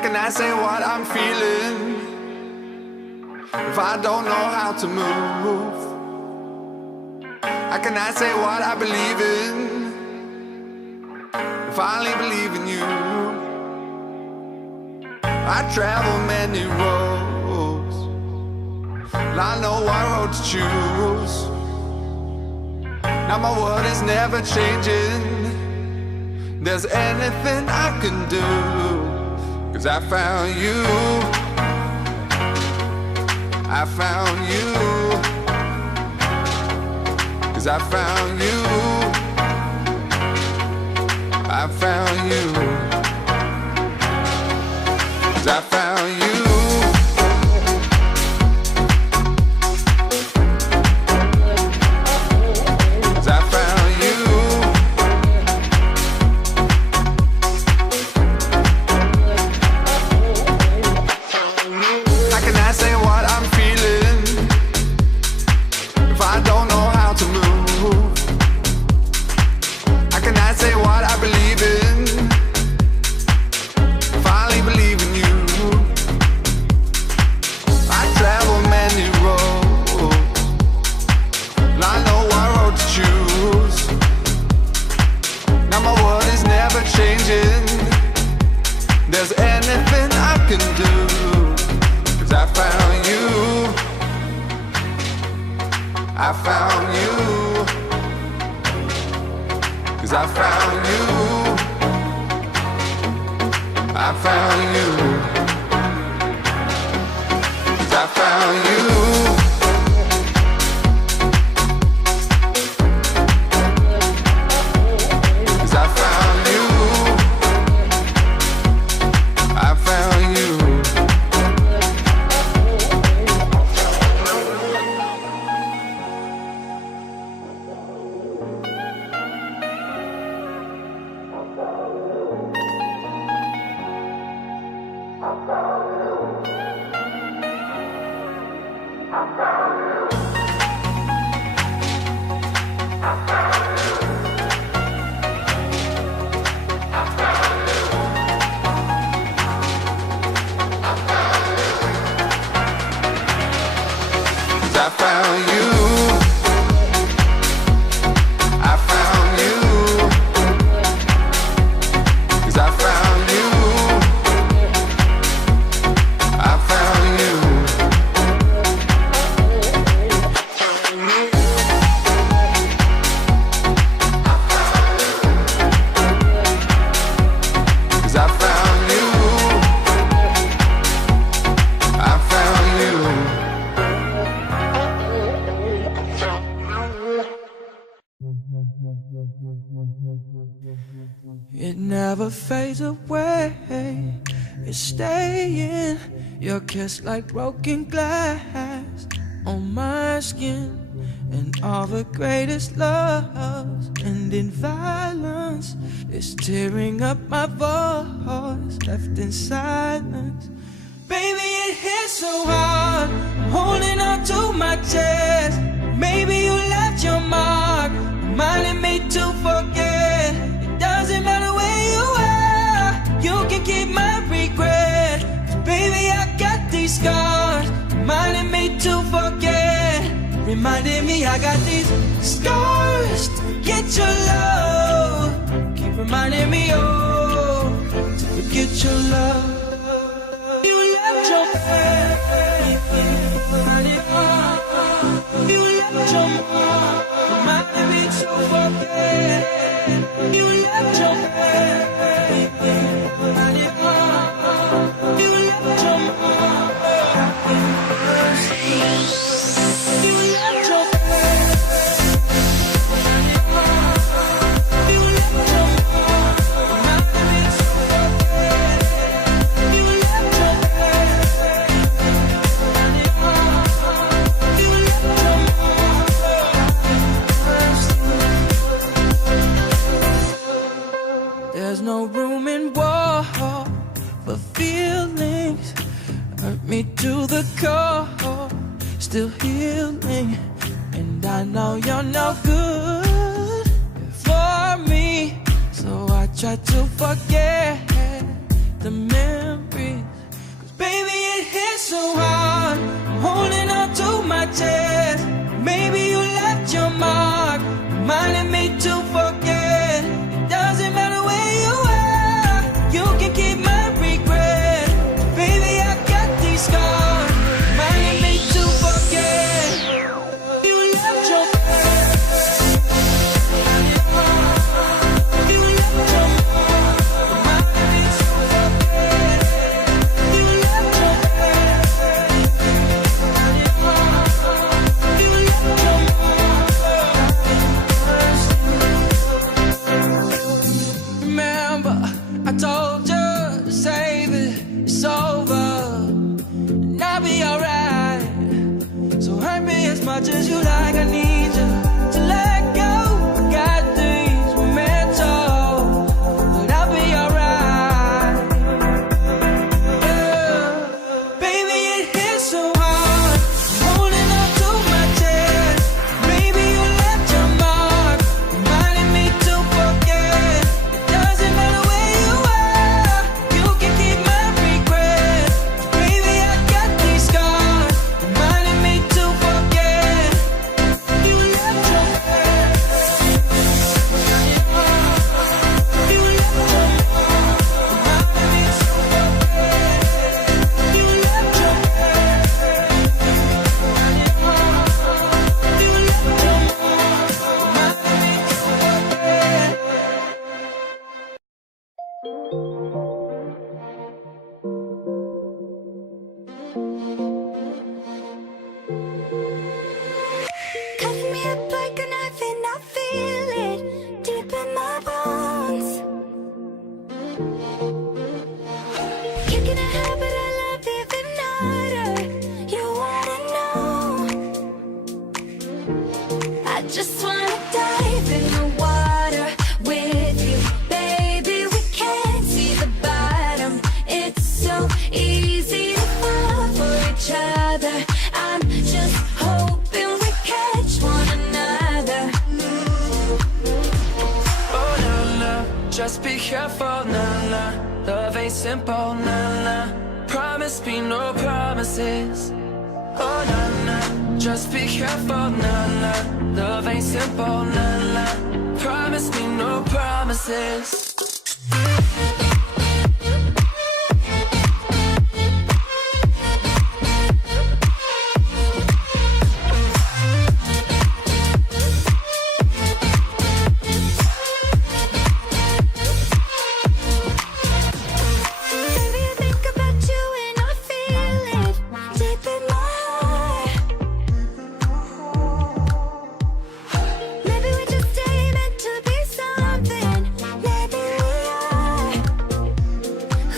can I say what I'm feeling if I don't know how to move? How can I say what I believe in if I only believe in you? I travel many roads, and I know what road to choose. Now my world is never changing. There's anything I can do, 'cause I found you. I found you. 'Cause I found you. I found you. 'Cause I found you. 'Cause I found you. How can I say what I'm feeling if I don't know how to move? How can I say what I believe in if I only believe in you? I travel many roads, and I know what road to choose. Now my world is never changing. There's anything I can do, 'cause I found you. I found you. 'Cause I found you. I found you. 'Cause I found you. 'Cause I found you. I found you. I found you. I found you. 'Cause I found you. I found you. Cause I found you. I found you. It never fades away, it's staying. Your kiss like broken glass on my skin. And all the greatest loves end in violence. It's tearing up my voice, left in silence. Baby, it hits so hard, I'm holding on to my chest. Maybe you left your mark, reminding me to forget. It doesn't matter where you are, you can keep my regret. 'Cause baby, I got these scars, reminding me to forget. Reminding me I got these scars to forget your love. Keep reminding me, oh, to forget your love. You left your baby, you left your mom, reminding me to forget. You left your baby, you left your mom. You left your There's no room in war for feelings. Hurt me to the core, still healing. And I know you're no good for me, so I try to forget the memory. so hard, I'm holding on to my chest. Maybe you left your mark, reminding me to forget. It doesn't matter where you are, you can keep my regret. Baby, I got these scars, reminding me to forget. You left your Remember, I told you to save it, it's over, and I'll be alright. So hurt me as much as you like, I need you to let go. I got things we're meant to, but I'll be alright. Yeah. Baby, it hits so hard, I'm holding on to my chest. Maybe you left your mark, reminding me to forget. It doesn't matter where you are, you can keep my regret. Baby, I got these scars, reminding me to forget. You left your you left your reminding me to forget. You left your you left your reminding me to Cutting me up like a knife and I feel it deep in my bones. You can have it, I love even harder. You wanna know? I just wanna dive in the water with you, baby. We can't see the bottom. It's so easy to fall for each other. I'm just hoping we catch one another. Oh na na, just be careful, na na. Love ain't simple, na na. Promise me no promises. Oh na na, just be careful, na na. Love ain't simple, na na. Promise me no promises. Baby, I think about you and I feel it deep in my heart. Maybe we just ain't meant to be something. Maybe we are.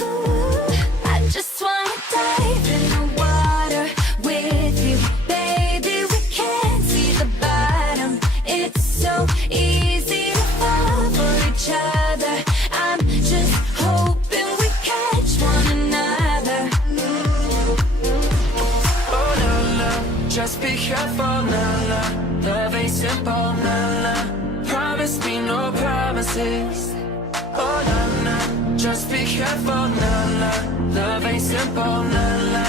Ooh, I just wanna dive in the water with you, baby. We can't see the bottom. It's so easy to fall for each other. I'm just hoping we catch one another. Oh na na, just be careful, na na. Love ain't simple, na na. Promise me no promises. Oh na na, just be careful, na na. Love ain't simple, na na.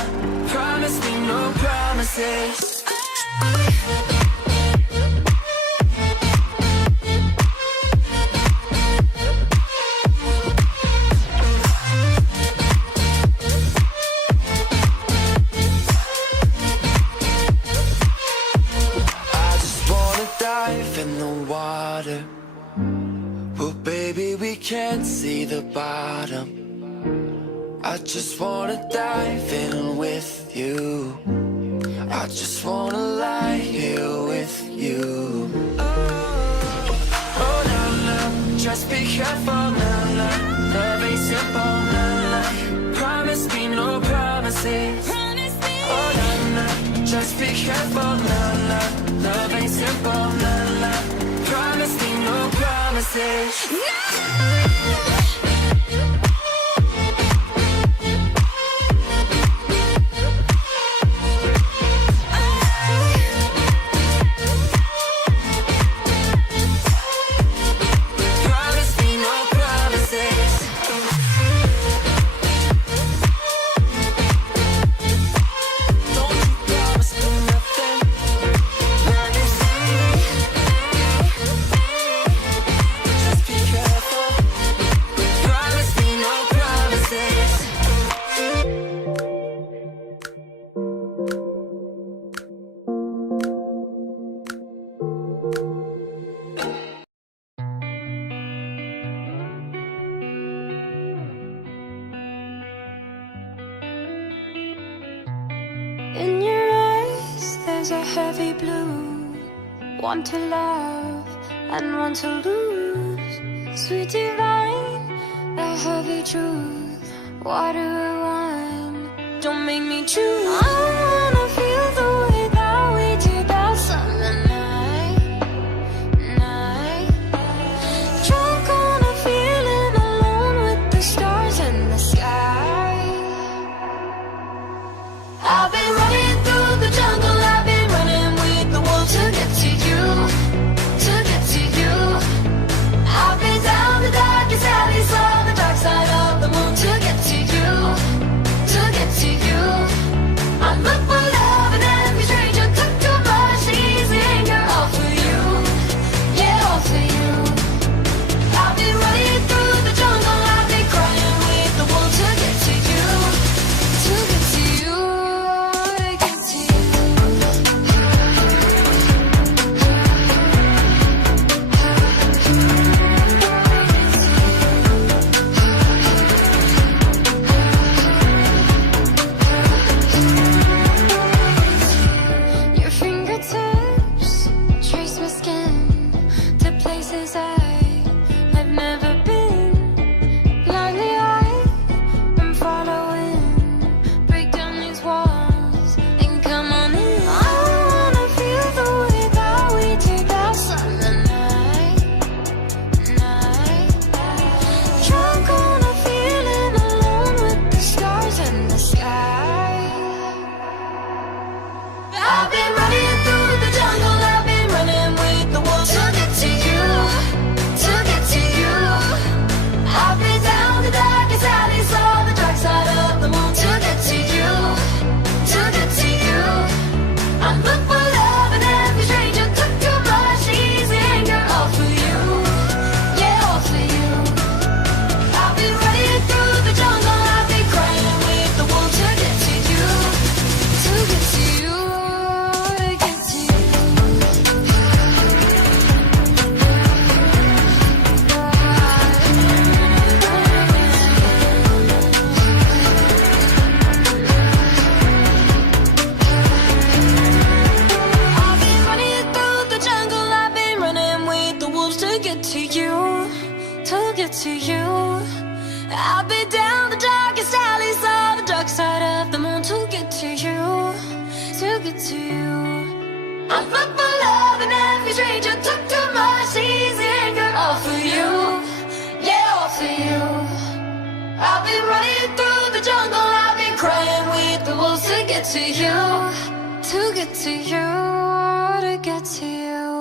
Promise me no promises. I just wanna dive in the water. Well, baby, we can't see the bottom. I just wanna dive in with you. I just wanna lie here with you. Oh, no, no, just be careful, no, no. Love ain't simple, no, no. Promise me no promises. Oh, no, no, just be careful, no, no. Love ain't simple, no, no. Promise me no promises. Promise me no promises. In your eyes, there's a heavy blue. One to love and one to lose. Sweet divine, the heavy truth. Water or wine, don't make me choose. I wanna feel the way that we did that summer night. Drunk on a feeling, alone with the stars in the sky. I've been running through the jungle, I've been running with the wolves to get to you, to get to you. I've been down the darkest alley, saw the dark side of the moon to get to you, to get to you. I'm up for love and every stranger took too much easy anger, all for you, yeah, all for you. I've been running through the jungle, I've been crying with the wolves to get to you, to get to you, to get to you. Your fingertips trace my skin to places I've never been. Blindly I'm following. Break down these walls and come on in. I wanna feel the way that we did that summer night. Drunk on a feeling, alone with the stars in the sky. I've been running through the jungle, I've been running with the wolves to get to you, to get to you. I've been down the darkest alley, saw the dark side of the moon to get to you, to get to you. I'm looking for love and every stranger took too much easy anger, all for you, yeah, all for you. I've been running through the jungle, I've been crying with the wolves to get to you, to get to you, to get to you. I've been running through the jungle, I've been running with the wolves to get to you, to get to you. I've been down the darkest alleys, saw the dark side of the moon to get to you, to get to you. I'm looking for love and every stranger took too much easy anger, all for you, yeah, all for you. I've been running through the jungle, I've been crying with the wolves to get to you, to get to you, to get to you.